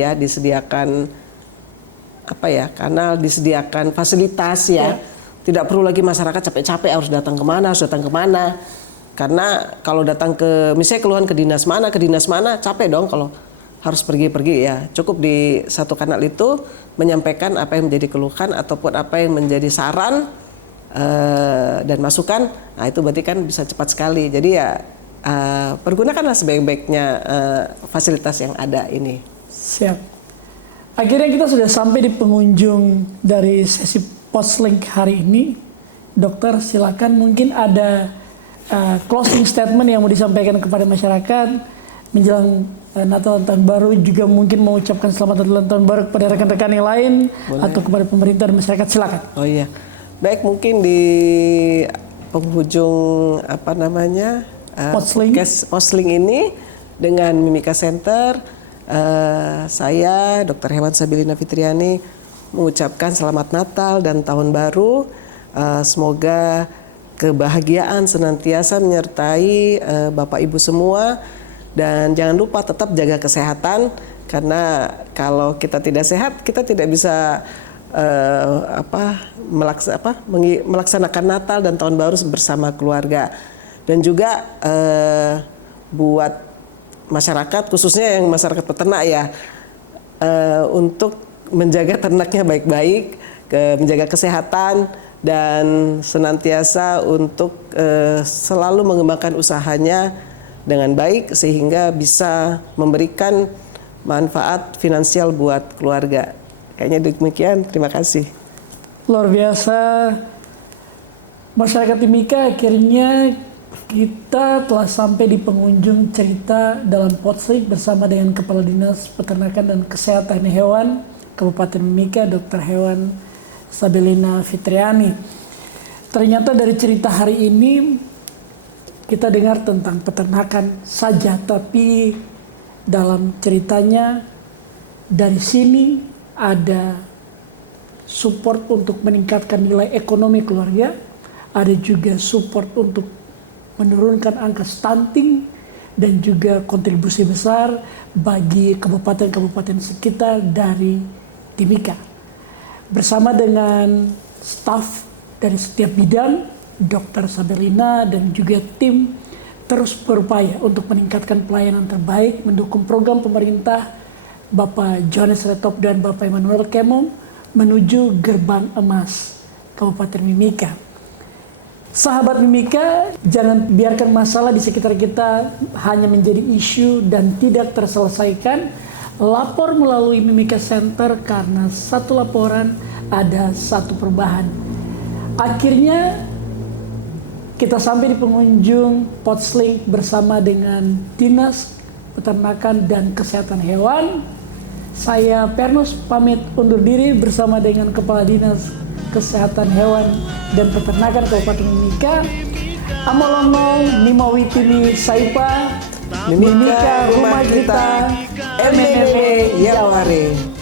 kanal, disediakan fasilitas ya. Tidak perlu lagi masyarakat capek-capek harus datang kemana. Karena kalau datang misalnya keluhan ke dinas mana, capek dong kalau harus pergi-pergi ya. Cukup di satu kanal itu menyampaikan apa yang menjadi keluhan ataupun apa yang menjadi saran dan masukan. Nah itu berarti kan bisa cepat sekali. Jadi ya pergunakanlah sebaik-baiknya fasilitas yang ada ini. Siap. Akhirnya kita sudah sampai di penghujung dari sesi Postlink hari ini. Dokter silakan, mungkin ada closing statement yang mau disampaikan kepada masyarakat menjelang Natal dan Tahun Baru, juga mungkin mengucapkan selamat Natal dan Tahun Baru kepada rekan-rekan yang lain. Boleh. Atau kepada pemerintah dan masyarakat, silakan. Oh iya. Baik, mungkin di penghujung Postlink ini dengan Mimika Center, saya Dr. Hewan Sabilina Fitriani mengucapkan selamat Natal dan Tahun Baru. Semoga kebahagiaan senantiasa menyertai Bapak Ibu semua, dan jangan lupa tetap jaga kesehatan, karena kalau kita tidak sehat kita tidak bisa melaksanakan Natal dan Tahun Baru bersama keluarga. Dan juga buat masyarakat, khususnya yang masyarakat peternak ya, untuk menjaga ternaknya baik-baik, menjaga kesehatan, dan senantiasa untuk selalu mengembangkan usahanya dengan baik sehingga bisa memberikan manfaat finansial buat keluarga. Kayaknya demikian, terima kasih. Luar biasa. Masyarakat Timika, akhirnya kita telah sampai di penghujung cerita dalam Postlink bersama dengan Kepala Dinas Peternakan dan Kesehatan Hewan Kabupaten Mimika, Dr. Hewan Sabilina Fitriani. Ternyata dari cerita hari ini kita dengar tentang peternakan saja, tapi dalam ceritanya dari sini ada support untuk meningkatkan nilai ekonomi keluarga, ada juga support untuk menurunkan angka stunting, dan juga kontribusi besar bagi kabupaten-kabupaten sekitar dari Timika. Bersama dengan staf dari setiap bidang, Dr. Sabilina dan juga tim terus berupaya untuk meningkatkan pelayanan terbaik, mendukung program pemerintah Bapak Johannes Retop dan Bapak Emmanuel Kemong menuju gerbang emas Kabupaten Mimika. Sahabat Mimika, jangan biarkan masalah di sekitar kita hanya menjadi isu dan tidak terselesaikan. Lapor melalui Mimika Center, karena satu laporan ada satu perubahan. Akhirnya kita sampai di penghujung Postlink bersama dengan Dinas Peternakan dan Kesehatan Hewan. Saya Pernus pamit undur diri bersama dengan Kepala Dinas Kesehatan Hewan dan Peternakan Kabupaten Mimika. Amolongong Nimawitini Saipa, Mimika rumah kita, MMM Yaware.